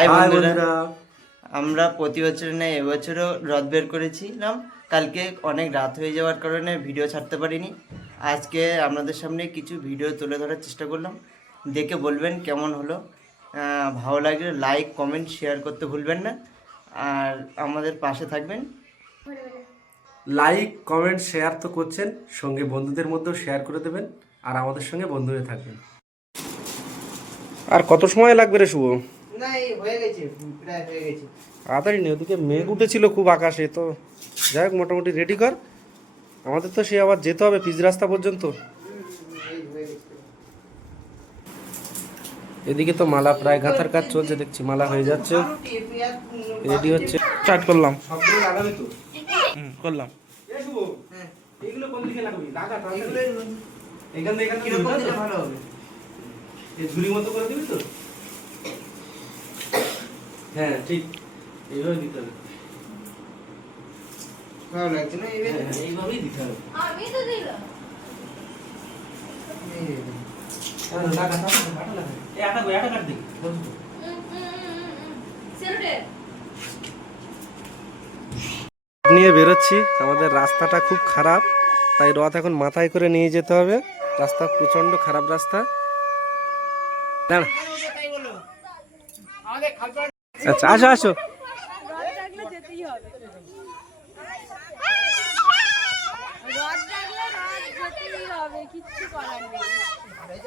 High বন্ধুরা, আমরা প্রতি বছরের ন্যায় এবছরও রথ বের করেছিলাম। কালকে অনেক রাত হয়ে যাওয়ার কারণে ভিডিও ছাড়তে পারিনি। আজকে আপনাদের সামনে কিছু ভিডিও তুলে ধরার চেষ্টা করলাম, দেখে বলবেন কেমন হলো। ভালো লাগলে লাইক কমেন্ট শেয়ার করতে ভুলবেন না, আর আমাদের পাশে থাকবেন। লাইক কমেন্ট শেয়ার তো করছেন, সঙ্গে বন্ধুদের মধ্যেও শেয়ার করে দেবেন, আর আমাদের সঙ্গে বন্ধু হয়ে থাকবেন। আর কত সময় লাগবে রে শুভ? না, এই হয়ে গেছে, প্রায় হয়ে গেছে। তাড়াতাড়ি নেই, ওদিকে মেঘ উঠেছিল খুব আকাশে, তো যাই হোক মোটামুটি রেডি কর। আমাদের তো সে আবার যেতে হবে পিচ রাস্তা পর্যন্ত। এদিকে তো মালা প্রায় গাঁথার কাজ চলছে, দেখছি মালা হয়ে যাচ্ছে, রেডি হচ্ছে। স্টার্ট করলাম, সবগুলো লাগাবি তো? করলাম। এগুলো কোন দিকে লাগাবি? লাগা তাহলে এখানে কিরকম দিলে ভালো হবে? এই ঝুড়ি মতো করে দিবি তো? হ্যাঁ ঠিক, এইভাবে দিতে হবে। ভালো লাগছে না? এইভাবেই দিতে হবে। আমি তো দিলাম। লাগা তাহলে ভালো লাগে। এই আটা কাট দিবি বলছো তো? সেলুটে নিয়ে বেরোচ্ছি, আমাদের রাস্তাটা খুব খারাপ, তাই রথ এখন মাথায় করে নিয়ে যেতে হবে। রাস্তা প্রচন্ড খারাপ রাস্তা। দাঁড়া, আচ্ছা আসো আসো।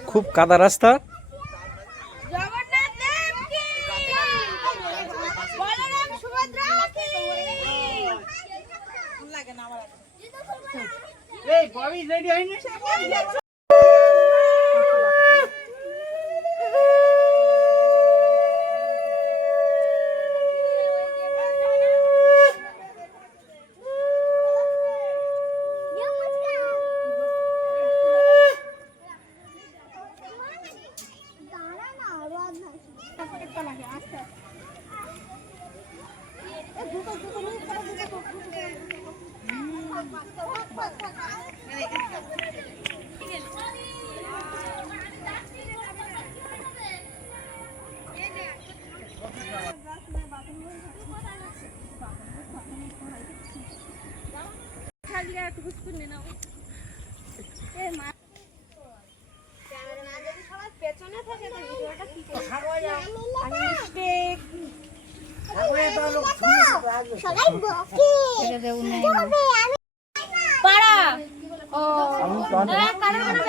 খুব কাদা রাস্তা।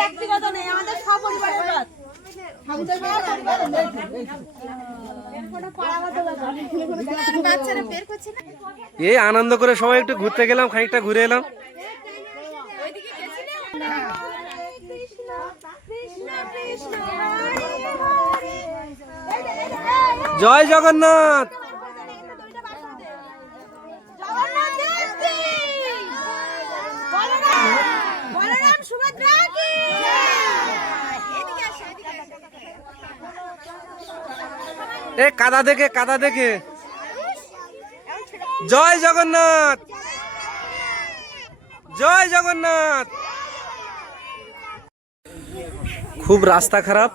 ব্যক্তিগত নেই, আমাদের সপরিবারের রথ। এই আনন্দ করে সবাই একটু ঘুরতে গেলাম, খানিকটা ঘুরে এলাম। জয় জগন্নাথ। এ কাদা দেখে, কাদা দেখে। জয় জগন্নাথ, জয় জগন্নাথ। খুব রাস্তা খারাপ,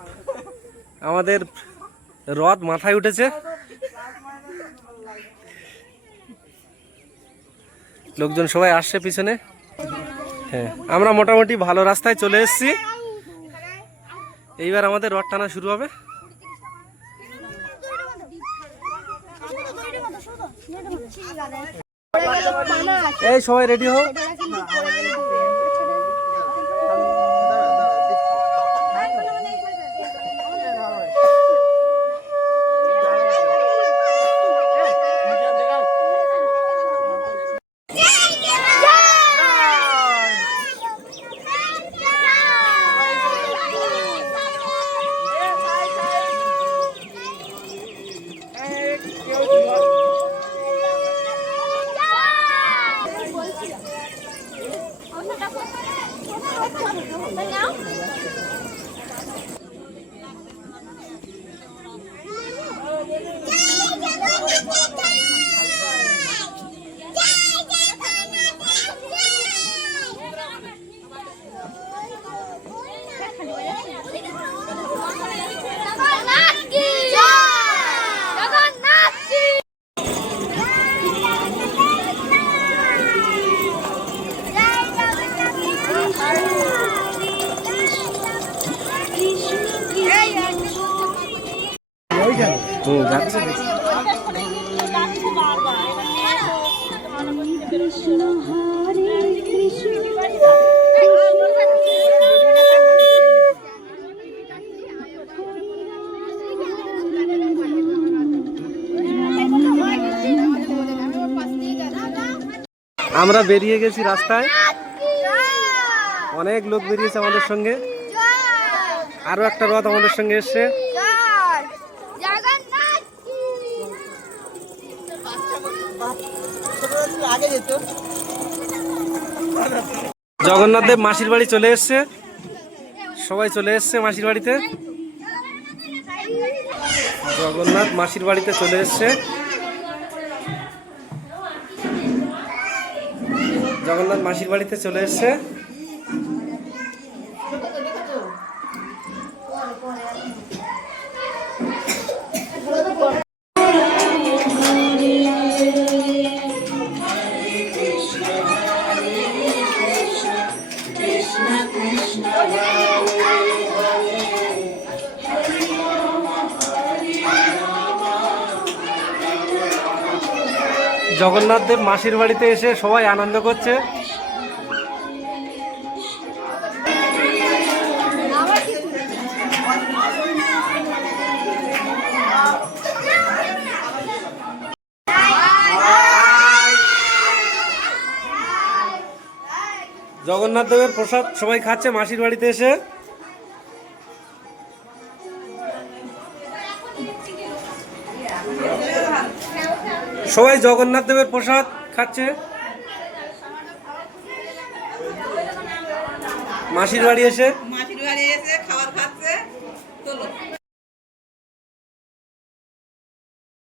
আমাদের রথ মাথায় উঠেছে। লোকজন সবাই আসছে পিছনে। হ্যাঁ, আমরা মোটামুটি ভালো রাস্তায় চলে এসেছি। এইবার আমাদের রথ টানা শুরু হবে। এই সবাই রেডি হও। জগন্নাথ যাচ্ছে আমরা বেরিয়ে গেছি রাস্তায়, অনেক লোক বেরিয়েছে আমাদের সঙ্গে, আরো একটা রথ আমাদের সঙ্গে এসছে। জগন্নাথ দেব মাসির বাড়ি চলে এসছে, সবাই চলে এসছে মাসির বাড়িতে। জগন্নাথ মাসির বাড়িতে চলে এসছে। জগন্নাথ মাসির বাড়িতে চলে এসছে। জগন্নাথ দেব মাসির বাড়িতে এসে সবাই আনন্দ করছে। জগন্নাথ দেবের প্রসাদ সবাই খাচ্ছে মাসির বাড়িতে এসে। সবাই জগন্নাথ দেবের প্রসাদ খাচ্ছে মাসির বাড়ি এসে।